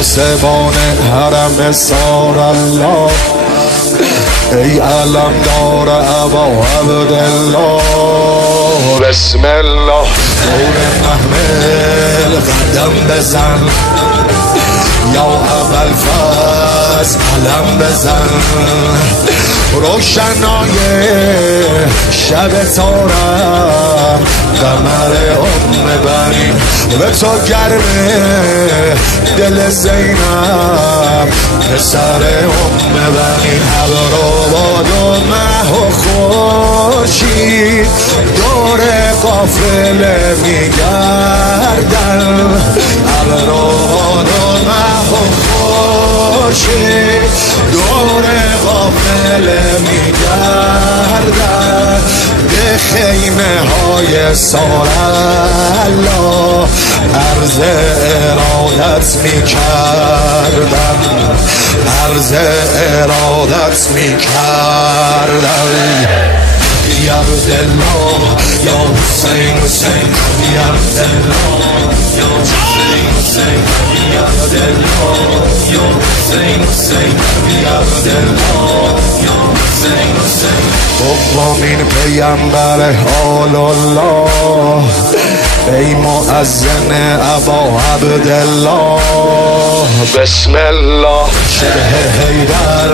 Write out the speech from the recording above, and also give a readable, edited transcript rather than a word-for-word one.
پاسبان حرم سار الله، ای علمدار ابا عبدالله. بسم الله نور محمل قدم بزن، یا اول فاز علم بزن. روشنای شب تارم قمر بنی، به تو گرمه دل زینب پسر بنی. ابروباد و مه و خورشید دور قافله میگردن. ابروباد و مه و خورشید دور قافله میگردن. به خیمه های سارالله عرض ارادت میکردن، عرض ارادت میکردن. یا عبدالله یا حسین حسین، یا عبدالله یا حسین حسین، یا عبدالله یا حسین حسین، یا عبدالله یا حسین حسین. دومین پیامبر آل الله، ای مؤذن ابا عبدالله. بسم الله شبه حیدر.